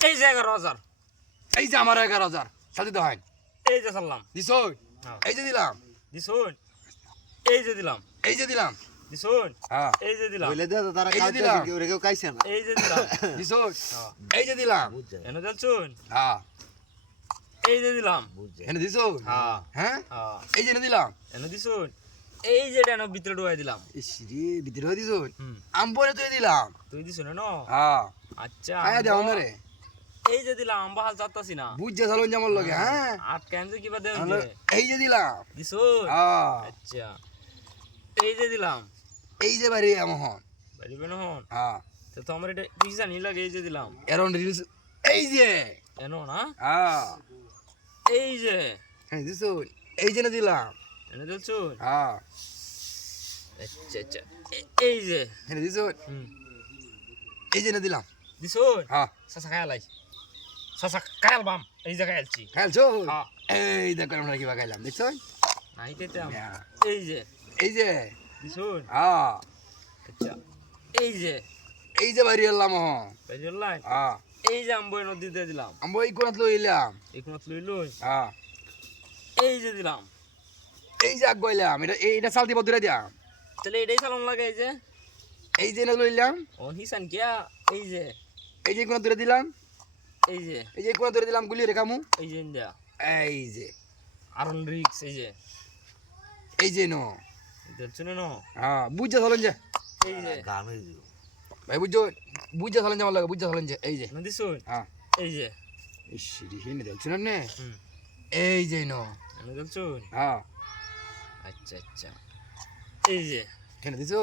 এই যে 11,000 এই যে আমার 11,000 সাথে তো হয় এই যে সারলাম দিছই এই যে দিলাম দিছুন এই যে দিলাম এই যে দিলাম দিছুন হ্যাঁ এই যে দিলাম বলে দে তো তারা এই যে কাজ দিলাম। কেউ রেখে কাইছে না এই যে দিলাম দিছই হ্যাঁ। এই যে দিলাম এনে দিলছুন হ্যাঁ এই যে দিলাম বুঝছে এনে দিছই হ্যাঁ হ্যাঁ হ্যাঁ এই যে এনে দিলাম এনে দিছুন এই যে ডানো ভিতরে ঢুকাই দিলাম ইস রে ভিতরে হয়ে দিছই হুম আমবরে তুই দিলাম তুই দিছুন না হ্যাঁ আচ্ছা আয়া দেও না রে এই যে দিলাম আম্বা হাল চাতাছি না বুঝছে চলন যেমন লগে হ্যাঁ আট কেন কিবা দেন এই যে দিলাম দিছুন হ্যাঁ আচ্ছা এই যে দিলাম এই যে বাড়ি আমহন বাড়িবে না হন হ্যাঁ তো আমার এটা কি জানি লাগে এই যে দিলাম এরন রিলস এই যে এনো না হ্যাঁ এই যে হ্যাঁ দিছই এই যে না দিলাম এনে দিলছুন হ্যাঁ আচ্ছা আচ্ছা এই যে হ্যাঁ দিছই হুম এই যে না দিলাম দিছুন হ্যাঁ সাসা খায়ালাই সাসা খায়াল বাম এই যে খায়ালছি খেলছো হ্যাঁ এই দেখো আমরা কিবা খাইলাম দেখছই নাই তেতাম হ্যাঁ। এই যে এই যে দিছুন হ্যাঁ আচ্ছা এই যে এই যে বাড়ি এলাম বেজল লাইন হ্যাঁ এই যে আম্বই নদীতে দিলাম আমি এই কোনাত লইলাম একমাত্র লইলই হ্যাঁ এই যে দিলাম এই যে আগ গইলাম এটা চাল দিব দূরে দিয়া তাহলে এটাই চালান লাগে এই যে না লইলাম ও হিসান কিয়া এই যে এই যে কোনাত দূরে দিলাম এই যে এই যে কোনাত দূরে দিলাম গুলি রেখামু এই যে ইন্ডিয়া এই যে আরন রিক্স এই যে নো দেখছো না হ্যাঁ বুঝছে চলেন যে এই যে গামে দিও ভাই বুঝছো বুঝছে চলেন যে আমার লাগে বুঝছে চলেন যে এই যে নদীছুন হ্যাঁ এই যে ইস রে হিনে দেখছেন আপনি হুম এই যে নো এনে দেখছুন হ্যাঁ আচ্ছা আচ্ছা এই যে হিনে দিছো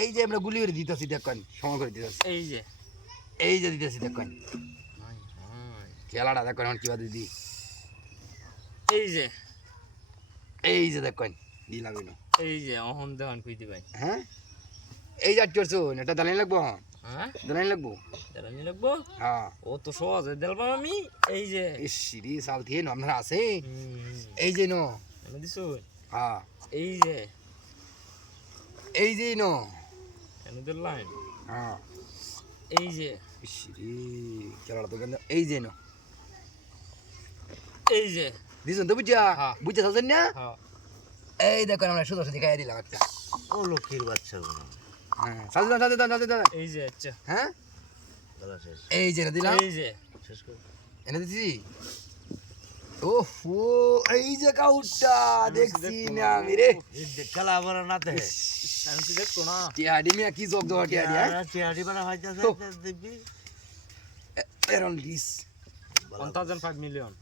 এই যে আমরা গুলি করে দিতেছি দেখেন সময় করে দিতেছি এই যে এই যে দিতেছি দেখেন হাই হাই খেলাটা দেখেন এখন কিবা দিদি এই যে এই যে দেখেন দিলাম না এই যে অহন দেওয়ান কইতে ভাই হ্যাঁ এই যে করছো এটা দালানি লাগবো হ্যাঁ দালানি লাগবো জ্বালানি লাগবো হ্যাঁ ও তো সহজে দেলবাম আমি এই যে ইস রে সাল দিয়ে আপনারা আছে হুম এই যে নো এনে দিছুন হ্যাঁ এই যে এই যে নো এনে দিল লাইন হ্যাঁ এই যে ইস রে খেলাটা তো কেন এই যে নো এই যে দিছেন তো বুঝছা হ্যাঁ। বুঝছা চলছেন না হ্যাঁ এই দেখেন আমরা সুদর্শন সুদি খাইয়ে দিলাম একটা ও লক্ষ্মীর বাচ্চা গুলো হ্যাঁ সাজে এই যে আচ্ছা হ্যাঁ গলা শেষ এই যে এনে দিলাম এই যে শেষ কর এনে দিছি ওহো এই যে কাউটা দেখছি না আমি রে খেলা আবার না দেয় আমি তো দেখতো না টিয়াডি মিয়া কি জগ দেওয়া টিয়াডি হ্যাঁ টিয়ারি বানা হইতাছে দিবি এরন লিস 1,005 million